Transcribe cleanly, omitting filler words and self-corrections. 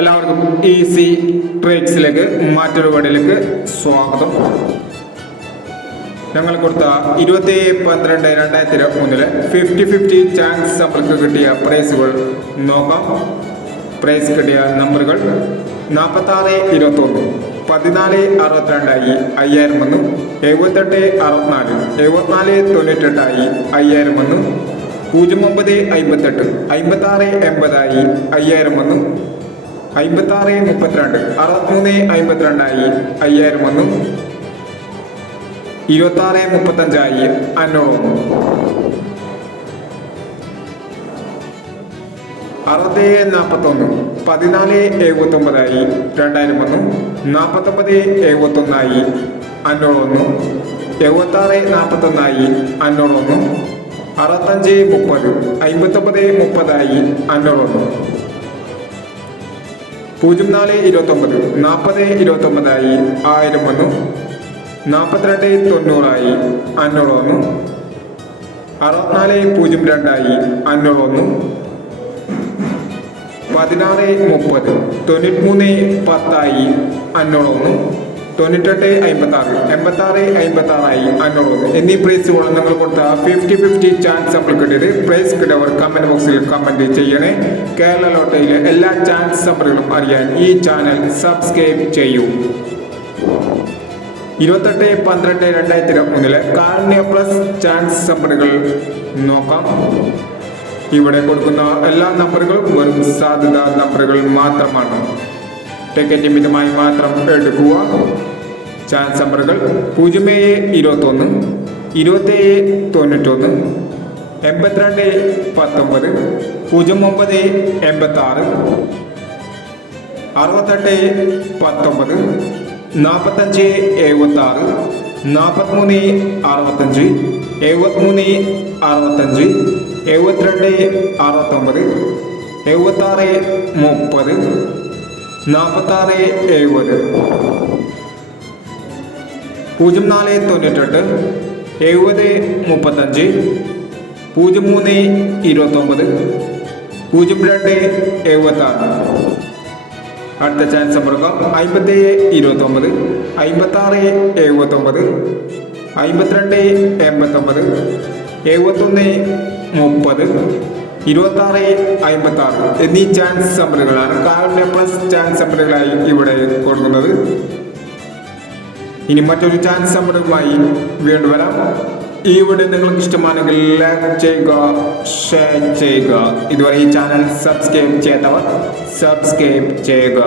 എല്ലാവർക്കും ഈസി ട്രിക്സിലേക്ക് മറ്റൊരു വീഡിയോയിലേക്ക് സ്വാഗതം. ഞങ്ങൾ കൊടുത്ത 20/12/2023 50-50 ചാൻസ് നമ്മൾക്ക് കിട്ടിയ പ്രൈസുകൾ നോക്കാം. പ്രൈസ് കിട്ടിയ നമ്പറുകൾ 46-21, 14-62 5000 വന്നു, 78-64, 74-98 5000 വന്നു, 09-58, 56-80 5000 വന്നു, 56-32, 63-52 5000 വന്നു, 26-35 500 വന്നു, 60-41, 14-79 2000 വന്നു, 49-71 500 വന്നു, 76-41 500 വന്നു, 65-30, 59-30 500 വന്നു, 04-29, 40-29 1000 വന്നു, 42-90 500 വന്നു, 64-02 500 വന്നു, 16-30, 93-10 500 വന്നു, 98-56, 86-56 500 വന്നു എന്നീ പ്രൈസുകൾ നമ്മൾ കൊടുത്ത 50-50 ചാൻസ് നമ്മൾ കിട്ടിയത്. പ്രൈസ് കിട്ടിയവർ കമന്റ് ബോക്സിൽ കമന്റ് ചെയ്യണേ. കേരള ലോട്ടറിയിലെ എല്ലാ ചാൻസ് നമ്പറുകളും അറിയാൻ ഈ ചാനൽ സബ്സ്ക്രൈബ് ചെയ്യൂ. 28/12/2023 കാരുണ്യ പ്ലസ് ചാൻസ് നമ്പറുകൾ നോക്കാം. ഇവിടെ കൊടുക്കുന്ന എല്ലാ നമ്പറുകളും വെറും സാധ്യത നമ്പറുകൾ മാത്രമാണ്. ടിക്കറ്റ് മിതമായി മാത്രം എടുക്കുക. ചാൻസ് നമ്പറുകൾ 07-21, 27-91, 82-19, 09-86, 68-19, 45-76, 43-65, 73-65, 72-69, 76-30, 46-70, 04-98, 70-35, 03-29, 02-76. അടുത്ത ചാൻസ് നമ്പറുകൾ 57-29, 56-79, 52-89, 71-30, 26-56 എന്നീ ചാൻസ് നമ്പറുകളാണ് കാരുണ്യ പ്ലസ് ചാൻസ് നമ്പറുകളായി ഇവിടെ കൊടുക്കുന്നത്. ഇനി മറ്റൊരു ചാൻസ് നമ്പറുമായി വീണ്ടും വരാം. ഈ വീഡിയോ നിങ്ങൾക്ക് ഇഷ്ടമാണെങ്കിൽ ലൈക്ക് ചെയ്യുക, ഷെയർ ചെയ്യുക. ഇതുവരെ ഈ ചാനൽ സബ്സ്ക്രൈബ് ചെയ്യാത്തവർ സബ്സ്ക്രൈബ് ചെയ്യുക.